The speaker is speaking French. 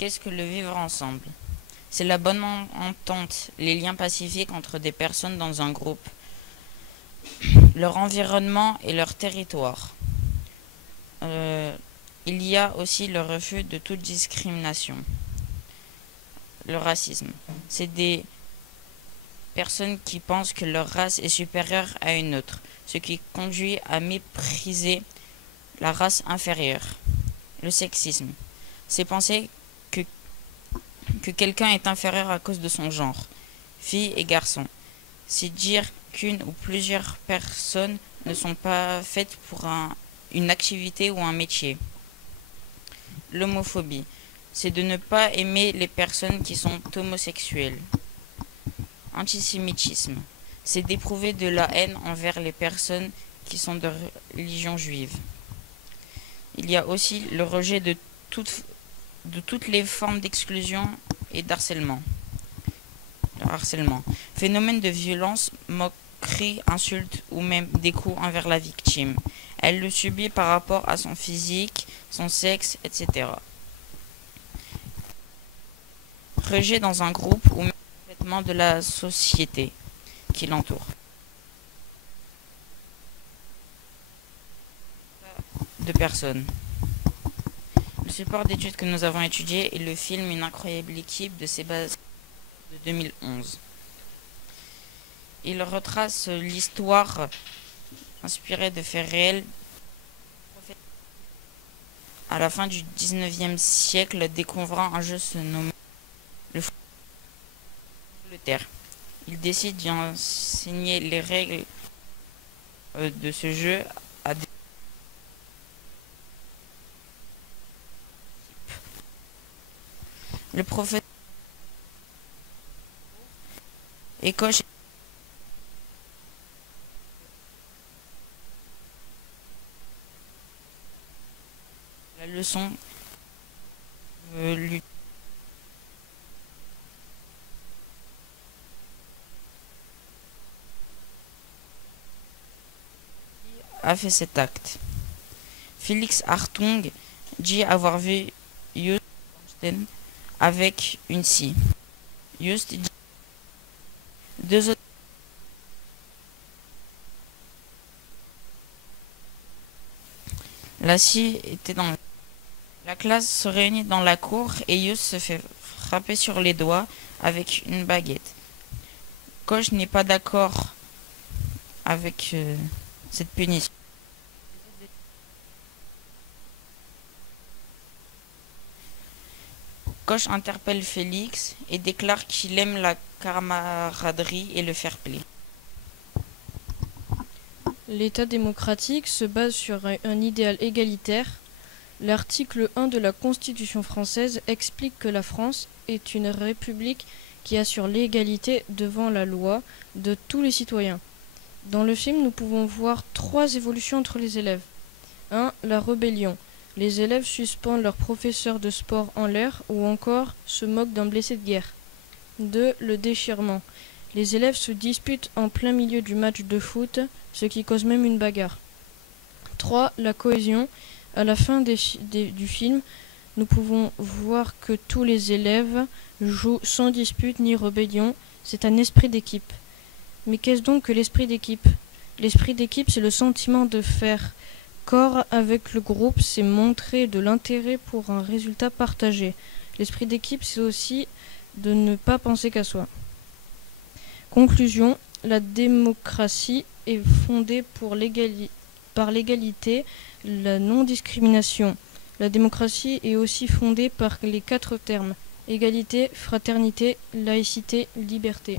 Qu'est-ce que le vivre ensemble? C'est la bonne entente, les liens pacifiques entre des personnes dans un groupe, leur environnement et leur territoire. Euh, il y a aussi le refus de toute discrimination, le racisme. C'est des personnes qui pensent que leur race est supérieure à une autre, ce qui conduit à mépriser la race inférieure. Le sexisme, c'est penser que quelqu'un est inférieur à cause de son genre, fille et garçon. C'est dire qu'une ou plusieurs personnes ne sont pas faites pour une activité ou un métier. L'homophobie, c'est de ne pas aimer les personnes qui sont homosexuelles. Antisémitisme, c'est d'éprouver de la haine envers les personnes qui sont de religion juive. Il y a aussi le rejet de toutes les formes d'exclusion et d'harcèlement. Le harcèlement, phénomène de violence, moquerie, insulte ou même des coups envers la victime. Elle le subit par rapport à son physique, son sexe, etc. Rejet dans un groupe ou même complètement de la société qui l'entoure. De personnes. Le support d'études que nous avons étudié est le film Une incroyable équipe de Sébastien de 2011. Il retrace l'histoire inspirée de faits réels. À la fin du 19e siècle, découvrant un jeu se nommant le football d'Angleterre. Il décide d'y enseigner les règles de ce jeu à des le professeur et coach la leçon lui a fait cet acte. Félix Hartung dit avoir vu Just avec une scie. Just dit deux autres. La scie était dans la classe se réunit dans la cour et Just se fait frapper sur les doigts avec une baguette. Koch n'est pas d'accord avec cette punition. Koch interpelle Félix et déclare qu'il aime la camaraderie et le fair-play. L'État démocratique se base sur un idéal égalitaire. L'article 1 de la Constitution française explique que la France est une république qui assure l'égalité devant la loi de tous les citoyens. Dans le film, nous pouvons voir 3 évolutions entre les élèves. 1. La rébellion. Les élèves suspendent leur professeur de sport en l'air ou encore se moquent d'un blessé de guerre. 2. Le déchirement. Les élèves se disputent en plein milieu du match de foot, ce qui cause même une bagarre. 3. La cohésion. À la fin du film, nous pouvons voir que tous les élèves jouent sans dispute ni rébellion. C'est un esprit d'équipe. Mais qu'est-ce donc que l'esprit d'équipe? L'esprit d'équipe, c'est le sentiment de faire corps avec le groupe, c'est montrer de l'intérêt pour un résultat partagé. L'esprit d'équipe, c'est aussi de ne pas penser qu'à soi. Conclusion, la démocratie est fondée par l'égalité, la non-discrimination. La démocratie est aussi fondée par les 4 termes: égalité, fraternité, laïcité, liberté.